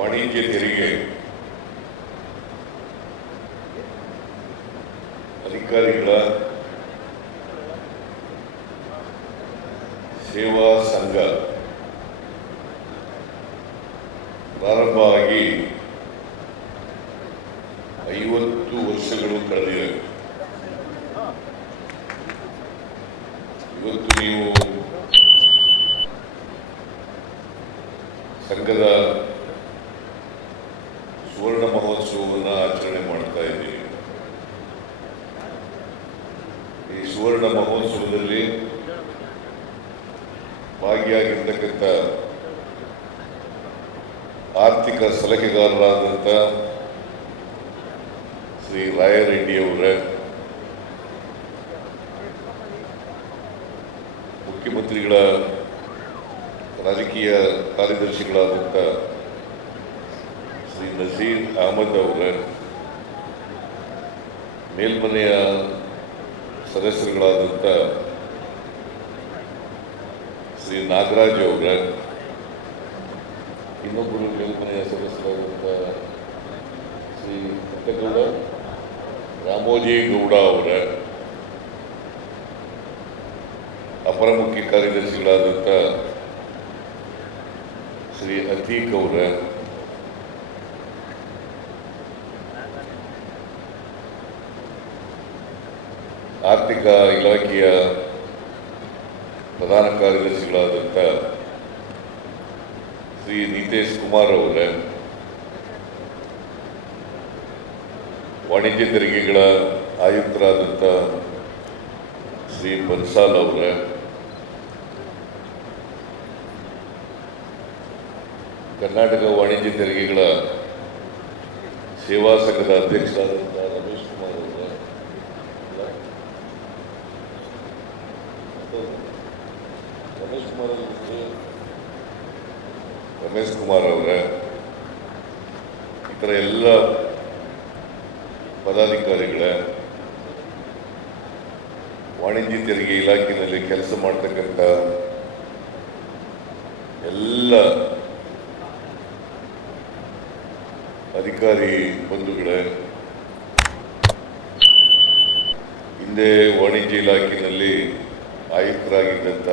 ವಾಣಿಜ್ಯ ತೆರಿಗೆ ಅಧಿಕಾರಿಗಳ ಸೇವಾ ಸಂಘ ಪ್ರಾರಂಭ ಆಗಿ ಐವತ್ತು ವರ್ಷಗಳು ಕಳೆದಿವೆ ಇವತ್ತು ನೀವು ಸಂಘದ ಸುವರ್ಣ ಮಹೋತ್ಸವವನ್ನು ಆಚರಣೆ ಮಾಡ್ತಾ ಇದ್ದೀವಿ ಈ ಸುವರ್ಣ ಮಹೋತ್ಸವದಲ್ಲಿ ಭಾಗಿಯಾಗಿರ್ತಕ್ಕಂಥ ಆರ್ಥಿಕ ಸಲಹೆಗಾರರಾದಂಥ ಶ್ರೀ ರಾಯರೆಡ್ಡಿಯವರ ಮುಖ್ಯಮಂತ್ರಿಗಳ ರಾಜಕೀಯ ಕಾರ್ಯದರ್ಶಿಗಳಾದಂಥ ಶ್ರೀ ನಸೀರ್ ಅಹಮದ್ ಅವರ, ಮೇಲ್ಮನೆಯ ಸದಸ್ಯರುಗಳಾದಂಥ ಶ್ರೀ ನಾಗರಾಜ್ ಅವರ. ಇನ್ನೊಬ್ಬರು ಮೇಲ್ಮನೆಯ ಸದಸ್ಯರಾದಂಥ ಶ್ರೀ ಪುಟ್ಟಗೌಡ ರಾಮೋಜಿ ಗೌಡ ಅವರ. ಅಪರ ಮುಖ್ಯ ಕಾರ್ಯದರ್ಶಿಗಳಾದಂಥ ಶ್ರೀ ಅತೀಕ್ ಅವರ. ಆರ್ಥಿಕ ಇಲಾಖೆಯ ಪ್ರಧಾನ ಕಾರ್ಯದರ್ಶಿಗಳಾದಂಥ ಶ್ರೀ ನಿತೇಶ್ ಕುಮಾರ್ ಅವರ, ವಾಣಿಜ್ಯ ತೆರಿಗೆಗಳ ಆಯುಕ್ತರಾದಂಥ ಶ್ರೀ ಬನ್ಸಾಲ್ ಅವರ, ಕರ್ನಾಟಕ ವಾಣಿಜ್ಯ ತೆರಿಗೆಗಳ ಸೇವಾ ಸಂಘದ ಅಧ್ಯಕ್ಷರಾದಂಥ ರಮೇಶ್ ಕುಮಾರ್ ಅವರ ರಮೇಶ್ ಕುಮಾರ್ ಅವರು ರಮೇಶ್ ಕುಮಾರ್ ಅವರ ಇತರ ಎಲ್ಲ ಪದಾಧಿಕಾರಿಗಳೇ ವಾಣಿಜ್ಯ ತೆರಿಗೆ ಇಲಾಖೆಯಲ್ಲಿ ಕೆಲಸ ಮಾಡ್ತಕ್ಕಂಥ ಎಲ್ಲ ಅಧಿಕಾರಿ ಬಂಧುಗಳೇ, ಹಿಂದೆ ವಾಣಿಜ್ಯ ಇಲಾಖೆಯಲ್ಲಿ ಆಯುಕ್ತರಾಗಿದ್ದಂಥ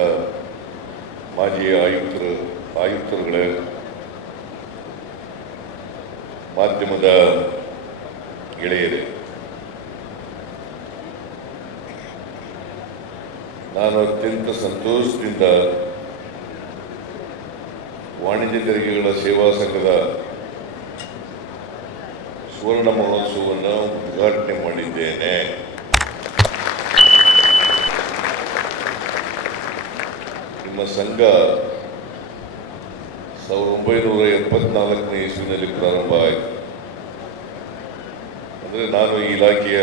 ಮಾಜಿ ಆಯುಕ್ತರು, ಆಯುಕ್ತರುಗಳೇ, ಮಾಧ್ಯಮದ ಗೆಳೆಯರೇ, ನಾನು ಅತ್ಯಂತ ಸಂತೋಷದಿಂದ ವಾಣಿಜ್ಯ ತೆರಿಗೆಗಳ ಸೇವಾ ಸಂಘದ ಸುವರ್ಣ ಮಹೋತ್ಸವವನ್ನು ಉದ್ಘಾಟನೆ ಮಾಡಿದ್ದೇನೆ. ನಿಮ್ಮ ಸಂಘ ಸಾವಿರದ ಒಂಬೈನೂರ ಎಪ್ಪತ್ನಾಲ್ಕನೇ ಇಸ್ವಿನಲ್ಲಿ ಪ್ರಾರಂಭ ಆಯಿತು. ಅಂದರೆ ನಾನು ಈ ಇಲಾಖೆಯ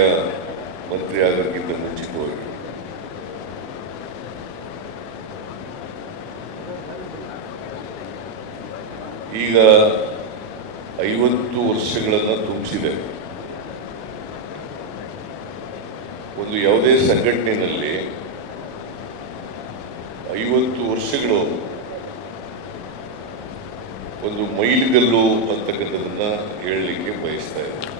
ಮಂತ್ರಿ ಆಗೋದಕ್ಕಿಂತ ಮುಂಚಿತವಾಗಿ ಈಗ ಐವತ್ತು ವರ್ಷಗಳನ್ನು ತುಂಬಿಸಿದೆ. ಒಂದು ಯಾವುದೇ ಸಂಘಟನೆಯಲ್ಲಿ ಐವತ್ತು ವರ್ಷಗಳು ಒಂದು ಮೈಲಿಗಲ್ಲು ಅಂತಕ್ಕಂಥದ್ದನ್ನ ಹೇಳಲಿಕ್ಕೆ ಬಯಸ್ತಾ ಇದ್ದಾರೆ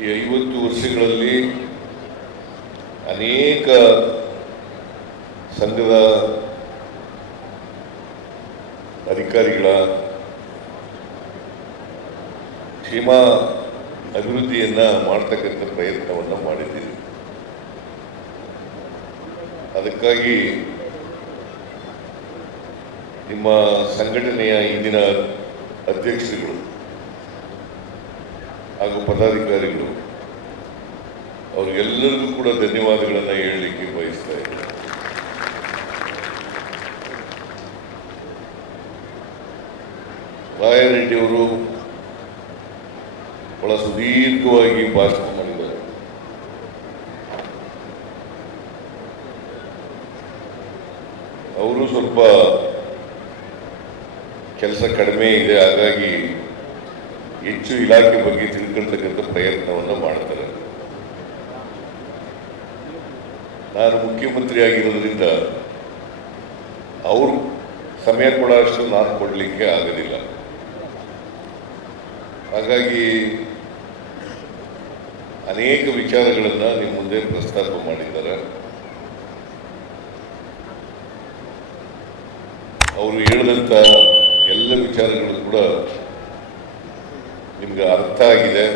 ಈ ಐವತ್ತು ವರ್ಷಗಳಲ್ಲಿ ಅನೇಕ ಸಂಘದ ಅಧಿಕಾರಿಗಳ ಕ್ಷೇಮ ಅಭಿವೃದ್ಧಿಯನ್ನ ಮಾಡ್ತಕ್ಕಂಥ ಪ್ರಯತ್ನವನ್ನು ಮಾಡಿದ್ದೀವಿ. ಅದಕ್ಕಾಗಿ ನಿಮ್ಮ ಸಂಘಟನೆಯ ಇಂದಿನ ಅಧ್ಯಕ್ಷರುಗಳು ಹಾಗೂ ಪದಾಧಿಕಾರಿಗಳು, ಅವ್ರಿಗೆಲ್ಲರಿಗೂ ಕೂಡ ಧನ್ಯವಾದಗಳನ್ನು ಹೇಳಲಿಕ್ಕೆ ಬಯಸ್ತಾ ಇದ್ದೀನಿ. ರಾಯರೆಡ್ಡಿಯವರು ಬಹಳ ಸುದೀರ್ಘವಾಗಿ ಭಾಷಣ ಮಾಡಿದ್ದಾರೆ ಅವರು ಸ್ವಲ್ಪ ಕೆಲಸ ಕಡಿಮೆ ಇದೆ, ಹಾಗಾಗಿ ಹೆಚ್ಚು ಇಲಾಖೆ ಬಗ್ಗೆ ತಿಳ್ಕೊಳ್ತಕ್ಕಂಥ ಪ್ರಯತ್ನವನ್ನು ಮಾಡ್ತಾರೆ. ನಾನು ಮುಖ್ಯಮಂತ್ರಿ ಆಗಿರೋದ್ರಿಂದ ಅವರು ಸಮಯ ಕೂಡ ಅಷ್ಟು ನಾನು ಕೊಡಲಿಕ್ಕೆ ಆಗೋದಿಲ್ಲ. ಹಾಗಾಗಿ ಅನೇಕ ವಿಚಾರಗಳನ್ನು ನಿಮ್ಮ ಮುಂದೆ ಪ್ರಸ್ತಾಪ ಮಾಡಿದ್ದಾರೆ. ಅವರು ಹೇಳಿದಂಥ ಎಲ್ಲ ವಿಚಾರಗಳು ಕೂಡ ನಿಮ್ಗೆ ಅರ್ಥ ಆಗಿದೆ.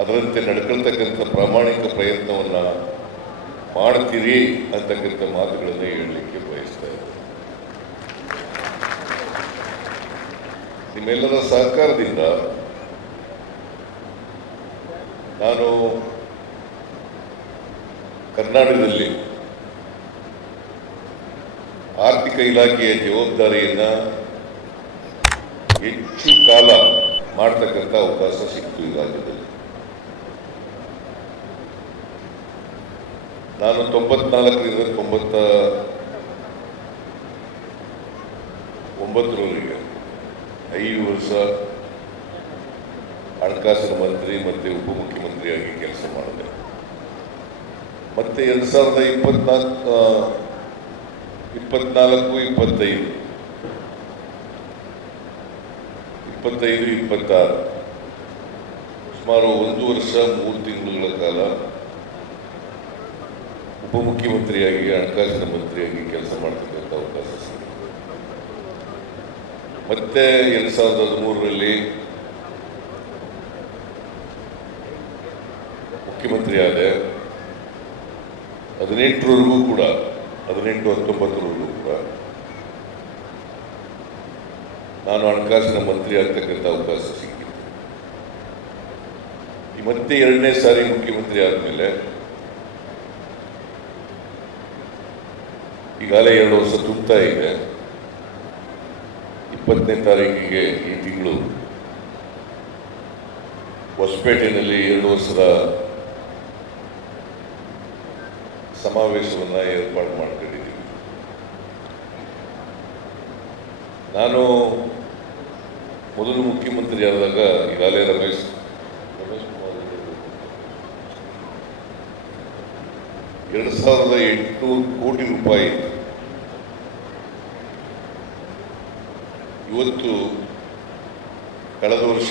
ಅದರಂತೆ ನಡ್ಕೊಳ್ತಕ್ಕಂಥ ಪ್ರಾಮಾಣಿಕ ಪ್ರಯತ್ನವನ್ನು ಮಾಡ್ತೀರಿ ಅಂತಕ್ಕಂಥ ಮಾತುಗಳನ್ನು ಹೇಳಲಿಕ್ಕೆ ಬಯಸ್ತಾ ಇದ್ದಾರೆ ನಿಮ್ಮೆಲ್ಲರ ಸಹಕಾರದಿಂದ ನಾನು ಕರ್ನಾಟಕದಲ್ಲಿ ಆರ್ಥಿಕ ಇಲಾಖೆಯ ಜವಾಬ್ದಾರಿಯನ್ನು ಹೆಚ್ಚು ಕಾಲ ಮಾಡ್ತಕ್ಕಂಥ ಅವಕಾಶ ಸಿಕ್ತು ಈ ರಾಜ್ಯದಲ್ಲಿ. ನಾನು ತೊಂಬತ್ನಾಲ್ಕರಿಂದ ತೊಂಬತ್ತ ಒಂಬತ್ತರವರೆಗೆ ಐದು ವರ್ಷ ಹಣಕಾಸಿನ ಮಂತ್ರಿ ಮತ್ತು ಉಪಮುಖ್ಯಮಂತ್ರಿಯಾಗಿ ಕೆಲಸ ಮಾಡಿದೆ. ಮತ್ತೆ ಎರಡು ಸಾವಿರದ ಇಪ್ಪತ್ನಾಲ್ಕು ಇಪ್ಪತ್ನಾಲ್ಕು, ಇಪ್ಪತ್ತೈದು. ಇಪ್ಪತ್ತೈದು, ಇಪ್ಪತ್ತಾರು. ಸುಮಾರು ಒಂದು ವರ್ಷ, ಮೂರು ತಿಂಗಳುಗಳ ಕಾಲ ಉಪಮುಖ್ಯಮಂತ್ರಿಯಾಗಿ ಹಣಕಾಸಿನ ಮಂತ್ರಿಯಾಗಿ ಕೆಲಸ ಮಾಡ್ತಕ್ಕಂಥ ಅವಕಾಶ ಮತ್ತೆ ಎರಡು ಸಾವಿರದ ಹದಿಮೂರರಲ್ಲಿ ಮುಖ್ಯಮಂತ್ರಿ ಆದೆ ಹದಿನೆಂಟರವರೆಗೂ ಕೂಡ ಹದಿನೆಂಟು ಹತ್ತೊಂಬತ್ತರವರೆಗೂ ಕೂಡ ನಾನು ಹಣಕಾಸಿನ ಮಂತ್ರಿ ಆಗ್ತಕ್ಕಂಥ ಅವಕಾಶ ಸಿಕ್ಕಿತ್ತು ಈ ಮತ್ತೆ ಎರಡನೇ ಸಾರಿ ಮುಖ್ಯಮಂತ್ರಿ ಆದಮೇಲೆ ಈಗಾಗಲೇ ಎರಡು ವರ್ಷ ತುಂಬ್ತಾ ಇದೆ. ಇಪ್ಪತ್ತನೇ ತಾರೀಕಿಗೆ ಈ ತಿಂಗಳು ಹೊಸಪೇಟೆಯಲ್ಲಿ ಎರಡು ವರ್ಷದ ಸಮಾವೇಶವನ್ನು ಏರ್ಪಾಡು ಮಾಡ್ಕೊಂಡಿದ್ದೀವಿ. ನಾನು ಮೊದಲು ಮುಖ್ಯಮಂತ್ರಿ ಆದಾಗ ಈಗಾಗಲೇ ರಮೇಶ್ ರಮೇಶ್ ಕುಮಾರ್ ಎರಡು ಸಾವಿರದ ಎಂಟುನೂರು ಕೋಟಿ ರೂಪಾಯಿ ಇವತ್ತು ಕಳೆದ ವರ್ಷ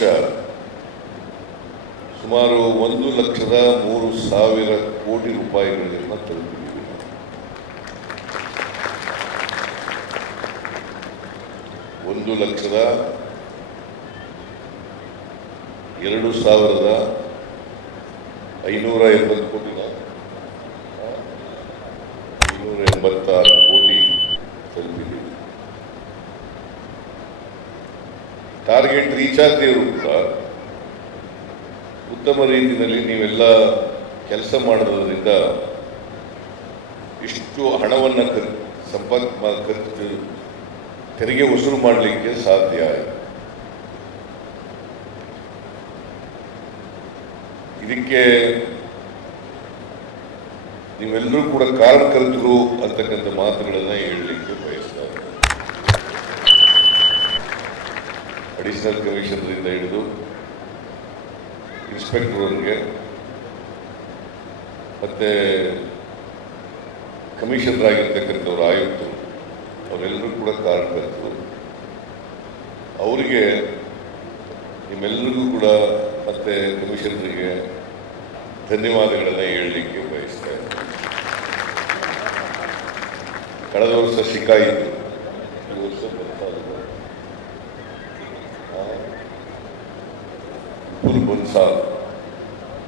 ಸುಮಾರು ಒಂದು ಲಕ್ಷದ ಮೂರು ಸಾವಿರ ಕೋಟಿ ರೂಪಾಯಿಗಳನ್ನು ತಲುಪಿದ್ದೀವಿ ಒಂದು ಲಕ್ಷದ ಎರಡು ಸಾವಿರದ ಐನೂರ ಎಂಬತ್ತು ಕೋಟಿ ಐನೂರ ಎಂಬತ್ತಾರು ಕೋಟಿ ತಲುಪಿದ್ದೀವಿ ಟಾರ್ಗೆಟ್ ರೀಚಾರ್ಜ್ ಕೂಡ ಉತ್ತಮ ರೀತಿಯಲ್ಲಿ ನೀವೆಲ್ಲ ಕೆಲಸ ಮಾಡೋದ್ರಿಂದ ಇಷ್ಟು ಹಣವನ್ನು ಖರ್ ಸಂಪಾದ ಖರ್ಚು ತೆರಿಗೆ ವಸೂಲು ಮಾಡಲಿಕ್ಕೆ ಸಾಧ್ಯ ಇದಕ್ಕೆ ನೀವೆಲ್ಲರೂ ಕೂಡ ಕಾರಣಕರ್ತರು ಅಂತಕ್ಕಂಥ ಮಾತುಗಳನ್ನು ಹೇಳಲಿಕ್ಕೆ ಬಯಸ್ತಾರೆ ಅಡಿಷನಲ್ ಕಮಿಷನರಿಂದ ಹಿಡಿದು ಇನ್ಸ್ಪೆಕ್ಟರ್ವರೆಗೆ ಮತ್ತು ಕಮಿಷನರ್ ಆಗಿರ್ತಕ್ಕಂಥವ್ರು ಆಯುಕ್ತರು, ಅವರೆಲ್ಲರೂ ಕೂಡ ಕಾರಣಕರ್ತರು ಅವರಿಗೆ ನಿಮ್ಮೆಲ್ಲರಿಗೂ ಕೂಡ ಮತ್ತು ಕಮಿಷನರಿಗೆ ಧನ್ಯವಾದಗಳನ್ನು ಹೇಳಲಿಕ್ಕೆ ಬಯಸ್ತಾ ಇದ್ದೀನಿ. ಕಳೆದ ವರ್ಷ ಶಿಕಾಯಿತು ಈ ವರ್ಷ ಬರ್ತಾ ಇದೆ ವಿಪುಲ್ ಬನ್ಸಾಲ್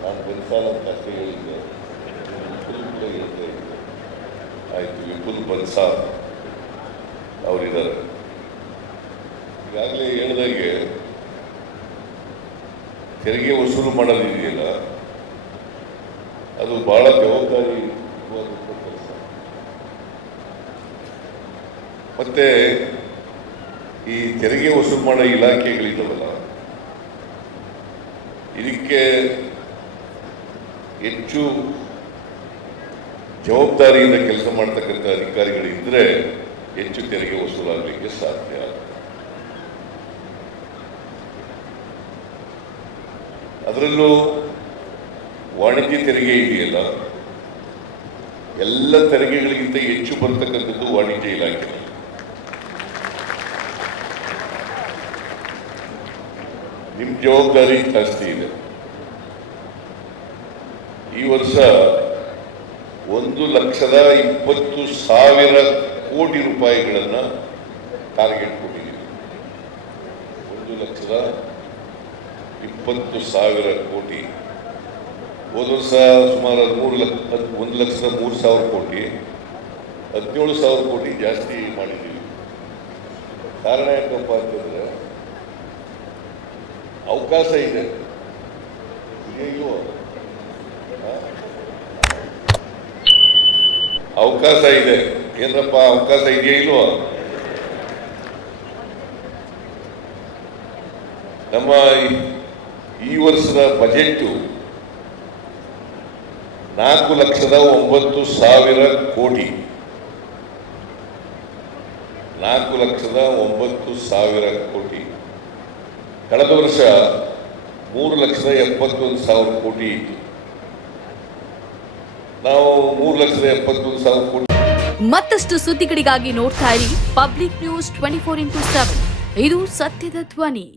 ನಾನು ಬನ್ಸಾಲ್ ಅಂತ ಅಷ್ಟೇ ಹೇಳಿದ್ದೆ ಹೇಳ್ತಾ ಇದ್ದೆ ಆಯಿತು, ವಿಪುಲ್ ಬನ್ಸಾಲ್ ಅವರಿದ್ದಾರೆ. ಈಗಾಗಲೇ ಹೇಳಿದಾಗೆ ತೆರಿಗೆ ವಸೂಲು ಮಾಡೋದಿದೆಯಲ್ಲ ಅದು ಬಹಳ ಜವಾಬ್ದಾರಿ ಕೆಲಸ. ಮತ್ತೆ ಈ ತೆರಿಗೆ ವಸೂಲು ಮಾಡೋ ಇಲಾಖೆಗಳಿದ್ದಾವಲ್ಲ ಇದಕ್ಕೆ ಹೆಚ್ಚು ಜವಾಬ್ದಾರಿಯಿಂದ ಕೆಲಸ ಮಾಡ್ತಕ್ಕಂಥ ಅಧಿಕಾರಿಗಳಿದ್ರೆ ಹೆಚ್ಚು ತೆರಿಗೆ ವಸೂಲಾಗಲಿಕ್ಕೆ ಸಾಧ್ಯ ಅದರಲ್ಲೂ ವಾಣಿಜ್ಯ ತೆರಿಗೆ ಇದೆಯಲ್ಲ, ಎಲ್ಲ ತೆರಿಗೆಗಳಿಗಿಂತ ಹೆಚ್ಚು ಬರ್ತಕ್ಕಂಥದ್ದು ವಾಣಿಜ್ಯ ಇಲಾಖೆ. ನಿಮ್ಮ ಜವಾಬ್ದಾರಿ ಜಾಸ್ತಿ ಇದೆ. ಈ ವರ್ಷ ಒಂದು ಲಕ್ಷದ ಇಪ್ಪತ್ತು ಸಾವಿರ ಕೋಟಿ ರೂಪಾಯಿಗಳನ್ನು ಟಾರ್ಗೆಟ್ ಕೊಟ್ಟಿದ್ದೀವಿ. ಒಂದು ಲಕ್ಷದ ಇಪ್ಪತ್ತು ಸಾವಿರ ಕೋಟಿ. ಹೋದ ವರ್ಷ ಸುಮಾರು ಹದಿಮೂರು ಲಕ್ಷ, ಒಂದು ಲಕ್ಷದ ಮೂರು ಸಾವಿರ ಕೋಟಿ. ಹದಿನೇಳು ಸಾವಿರ ಕೋಟಿ ಜಾಸ್ತಿ ಮಾಡಿದ್ದೀವಿ. ಕಾರಣ ಯಾಕಪ್ಪ ಅಂತಂದ್ರೆ ಅವಕಾಶ ಇದೆ? ಅವಕಾಶ ಇದೆ. ಏನಪ್ಪ ಅವಕಾಶ ಇದೆಯಾ ಇಲ್ವೋ? ನಮ್ಮ ಈ ವರ್ಷದ ಬಜೆಟ್ ನಾಲ್ಕು ಲಕ್ಷದ ಒಂಬತ್ತು ಸಾವಿರ ಕೋಟಿ. ನಾಲ್ಕು ಲಕ್ಷದ ಒಂಬತ್ತು ಸಾವಿರ ಕೋಟಿ. ಕಳೆದ ವರ್ಷ ಮೂರು ಲಕ್ಷದ ಎಪ್ಪತ್ತೊಂದು ಸಾವಿರ ಕೋಟಿ ಇತ್ತು. ನಾವು ಮೂರು ಲಕ್ಷದ ಎಪ್ಪತ್ತೊಂದು ಸಾವಿರ ಕೋಟಿ ಮತ್ತಷ್ಟು ಸುದ್ದಿಗಳಿಗಾಗಿ ನೋಡ್ತಾ ಇರಿ public news twenty four into seven. ಇದು ಸತ್ಯದ ಧ್ವನಿ.